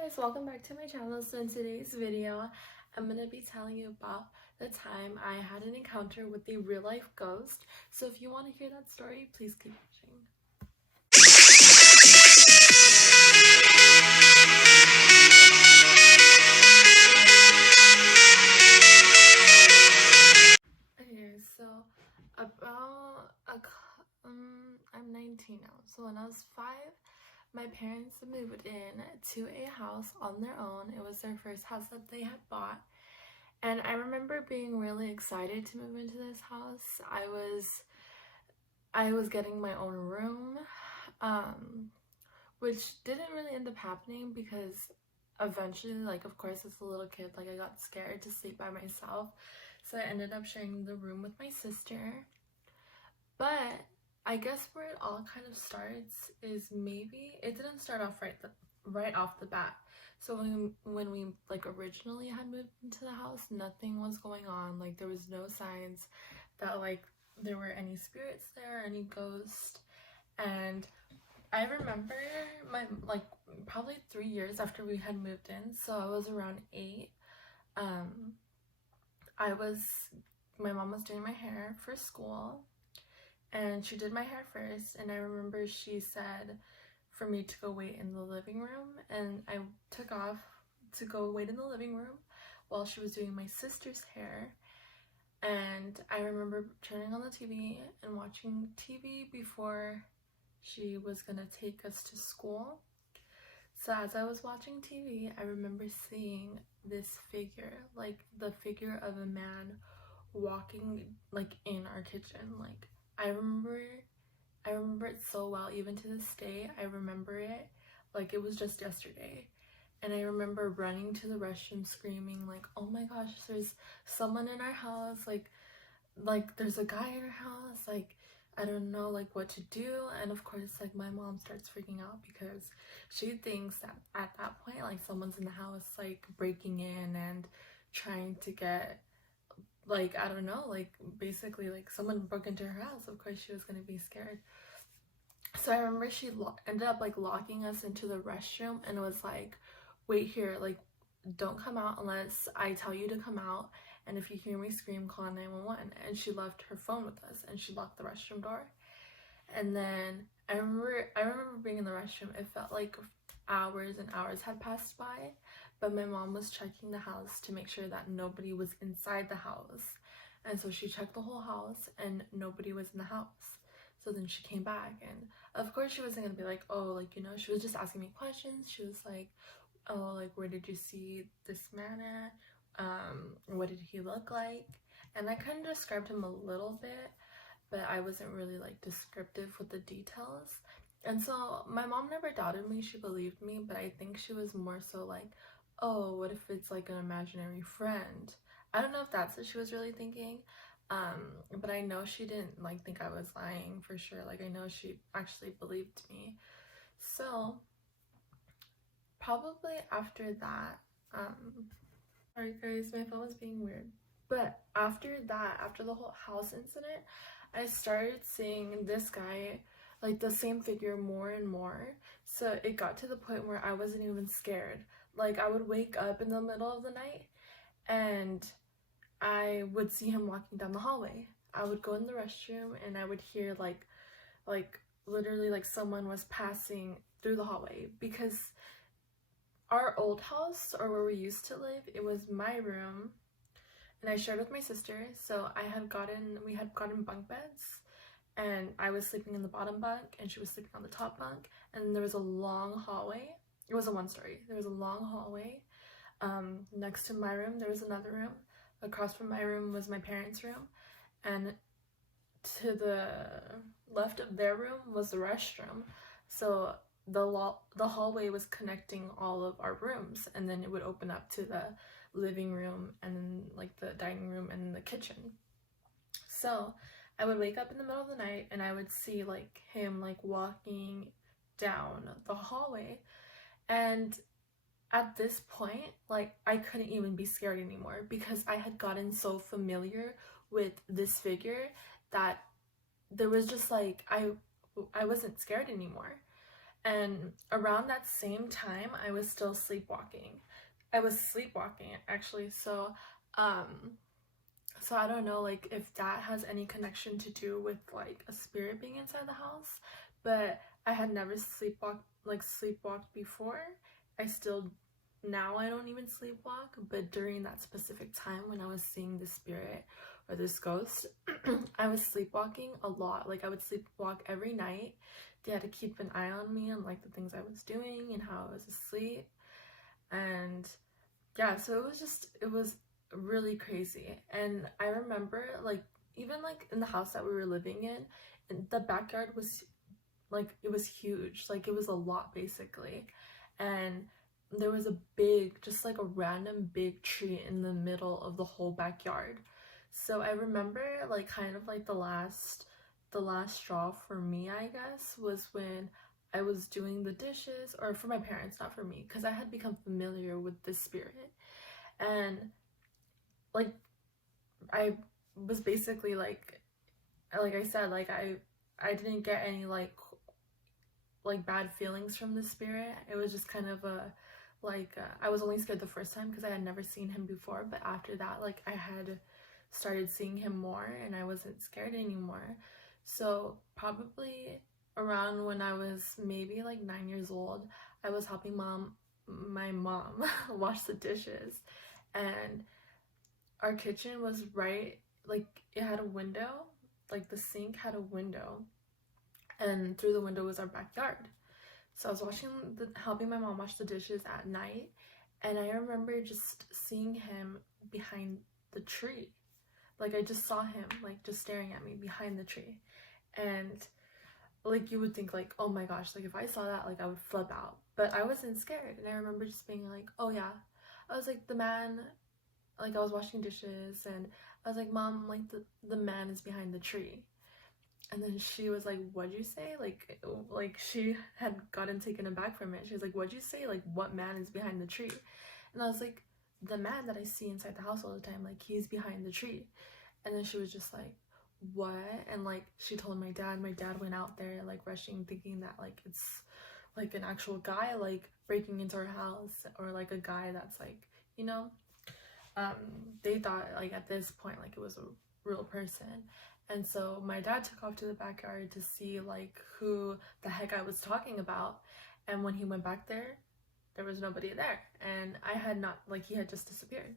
Guys, welcome back to my channel. So in today's video, I'm going to be telling you about the time I had an encounter with a real life ghost. So if you want to hear that story, please keep watching. Okay, so I'm 19 now. So when I was 5, my parents moved in to a house on their own. It was their first house that they had bought. And I remember being really excited to move into this house. I was getting my own room, which didn't really end up happening because eventually, like, of course, as a little kid, like, I got scared to sleep by myself. So I ended up sharing the room with my sister. But I guess where it all kind of starts is maybe it didn't start off right off the bat. So when we like originally had moved into the house, nothing was going on. Like there was no signs that like there were any spirits there, any ghosts. And I remember my like probably 3 years after we had moved in, so I was around 8. I was my mom was doing my hair for school, and she did my hair first, and I remember she said for me to go wait in the living room, and I took off to go wait in the living room while she was doing my sister's hair. And I remember turning on the TV and watching TV before she was gonna take us to school. So as I was watching TV, I remember seeing this figure, like the figure of a man walking like in our kitchen. Like I remember it so well. Even to this day, I remember it like it was just yesterday. And I remember running to the restroom screaming like, oh my gosh, there's someone in our house, like there's a guy in our house, like I don't know like what to do. And of course like my mom starts freaking out because she thinks that at that point like someone's in the house like breaking in and trying to get, like I don't know, like basically like someone broke into her house. Of course she was gonna be scared. So I remember she ended up like locking us into the restroom and was like, wait here, like don't come out unless I tell you to come out, and if you hear me scream, call 911. And she left her phone with us and she locked the restroom door. And then I remember being in the restroom. It felt like hours and hours had passed by, but my mom was checking the house to make sure that nobody was inside the house. And so she checked the whole house and nobody was in the house. So then she came back, and of course she wasn't gonna be like, oh, like, you know, she was just asking me questions. She was like, oh, like, where did you see this man at? What did he look like? And I kind of described him a little bit, but I wasn't really like descriptive with the details. And so my mom never doubted me, she believed me, but I think she was more so like, oh, what if it's like an imaginary friend? I don't know if that's what she was really thinking. But I know she didn't like think I was lying for sure. Like I know she actually believed me. So probably after that, sorry guys, my phone was being weird. But after that, after the whole house incident, I started seeing this guy, like the same figure, more and more. So it got to the point where I wasn't even scared. Like I would wake up in the middle of the night and I would see him walking down the hallway. I would go in the restroom and I would hear like literally like someone was passing through the hallway, because our old house, or where we used to live, it was my room and I shared with my sister. So we had gotten bunk beds, and I was sleeping in the bottom bunk and she was sleeping on the top bunk, and there was a long hallway. It was a 1-story. There was a long hallway. Next to my room there was another room. Across from my room was my parents' room, and to the left of their room was the restroom. So the hallway was connecting all of our rooms, and then it would open up to the living room and then like the dining room and the kitchen. So I would wake up in the middle of the night and I would see like him like walking down the hallway, and at this point like I couldn't even be scared anymore because I had gotten so familiar with this figure that there was just like I wasn't scared anymore. And around that same time, I was still sleepwalking. I was sleepwalking actually. So I don't know like if that has any connection to do with like a spirit being inside the house, but I had never sleepwalked before. I still Now I don't even sleepwalk, but during that specific time when I was seeing the spirit or this ghost, I was sleepwalking a lot. Like I would sleepwalk every night. They had to keep an eye on me and like the things I was doing and how I was asleep. And yeah, so it was really crazy. And I remember like even like in the house that we were living in, the backyard was like it was huge. Like it was a lot basically. And there was a big, just like a random big tree in the middle of the whole backyard. So I remember like kind of like the last straw for me, I guess, was when I was doing the dishes, or for my parents, not for me, because I had become familiar with this spirit. And like I was basically like I said, like I didn't get any like bad feelings from the spirit. It was just kind of a I was only scared the first time because I had never seen him before, but after that like I had started seeing him more and I wasn't scared anymore. So probably around when I was maybe like 9 years old, I was helping my mom wash the dishes, and our kitchen was right, like it had a window, like the sink had a window, and through the window was our backyard. So I was helping my mom wash the dishes at night, and I remember just seeing him behind the tree. Like I just saw him like just staring at me behind the tree. And like you would think like, oh my gosh, like if I saw that, like I would flip out. But I wasn't scared. And I remember just being like, oh yeah. I was like, the man, like I was washing dishes and I was like, Mom, like the man is behind the tree. And then she was like, what'd you say? Like she had gotten taken aback from it. She was like, what'd you say? Like, what man is behind the tree? And I was like, the man that I see inside the house all the time, like he's behind the tree. And then she was just like, what? And like she told my dad. My dad went out there like rushing, thinking that like it's like an actual guy like breaking into our house, or like a guy that's like, you know, um they thought like at this point like it was a real person. And so my dad took off to the backyard to see like who the heck I was talking about. And when he went back there was nobody there, and I had not, like he had just disappeared.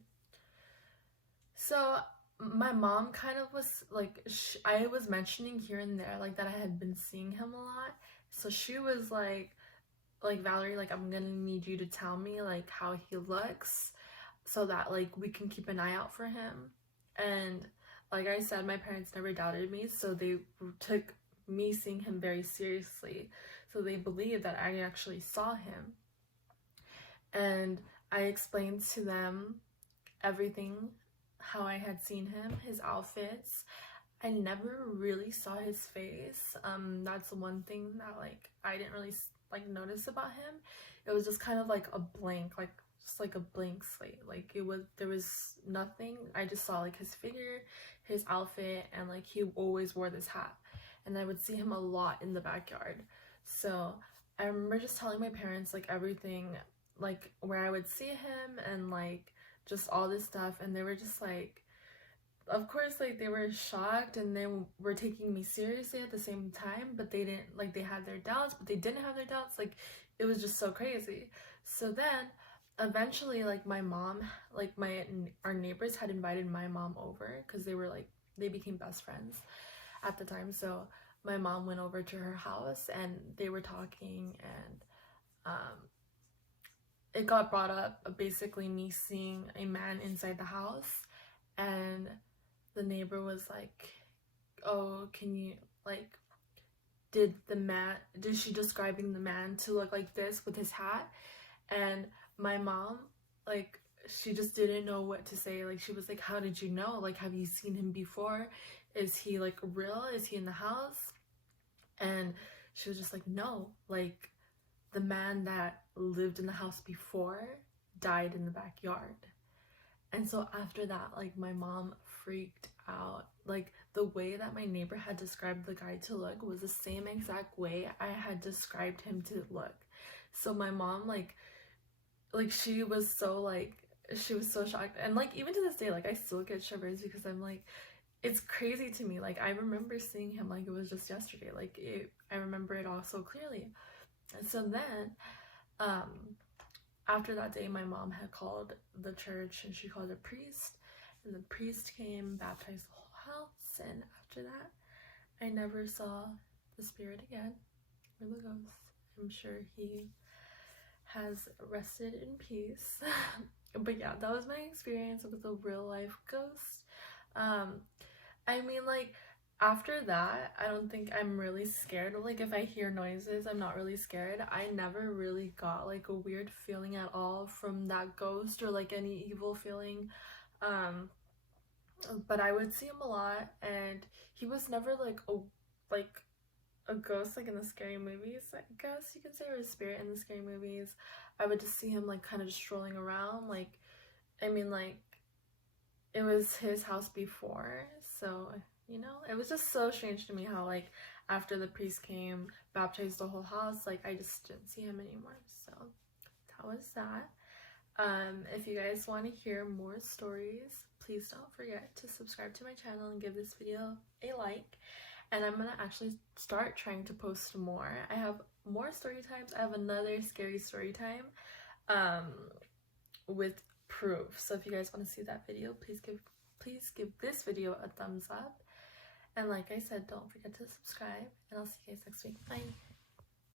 So my mom kind of was like, I was mentioning here and there like that I had been seeing him a lot. So she was like Valerie, like I'm gonna need you to tell me like how he looks so that like we can keep an eye out for him. And like I said, my parents never doubted me, so they took me seeing him very seriously. So they believed that I actually saw him. And I explained to them everything, how I had seen him, his outfits. I never really saw his face. That's the one thing that like I didn't really like notice about him. It was just kind of like a blank, like just like a blank slate. Like there was nothing. I just saw like his figure, his outfit, and like he always wore this hat. And I would see him a lot in the backyard. So I remember just telling my parents like everything, like where I would see him and like just all this stuff, and they were just like, of course, like they were shocked and they were taking me seriously at the same time, but they didn't, like they had their doubts, but they didn't have their doubts. Like it was just so crazy. So then eventually like my mom, like our neighbors had invited my mom over because they were like, they became best friends at the time. So my mom went over to her house and they were talking, and it got brought up, basically me seeing a man inside the house. And the neighbor was like, oh, can you like, did she describing the man to look like this with his hat? And my mom, like, she just didn't know what to say. Like she was like, how did you know? Like, have you seen him before? Is he like real? Is he in the house? And she was just like, no, like the man that lived in the house before died in the backyard. And so after that, like, my mom freaked out. Like, the way that my neighbor had described the guy to look was the same exact way I had described him to look. So my mom, like she was so, like, she was so shocked. And, like, even to this day, like, I still get shivers because I'm like, it's crazy to me. Like, I remember seeing him like it was just yesterday. Like, I remember it all so clearly. And so then, after that day, my mom had called the church and she called a priest, and the priest came, baptized the whole house, and after that, I never saw the spirit again, or the ghost. I'm sure he has rested in peace. But yeah, that was my experience with a real life ghost. I mean, like, after that, I don't think I'm really scared. Like, if I hear noises, I'm not really scared. I never really got like a weird feeling at all from that ghost, or like any evil feeling. But I would see him a lot, and he was never like a ghost like in the scary movies, I guess you could say, or a spirit in the scary movies. I would just see him like kind of just strolling around. Like, I mean, like, it was his house before, so, you know, it was just so strange to me how, like, after the priest came, baptized the whole house, like, I just didn't see him anymore. So that was that. If you guys want to hear more stories, please don't forget to subscribe to my channel and give this video a like. And I'm gonna actually start trying to post more. I have more story times. I have another scary story time with proof. So if you guys want to see that video, please give this video a thumbs up. And like I said, don't forget to subscribe, and I'll see you guys next week. Bye.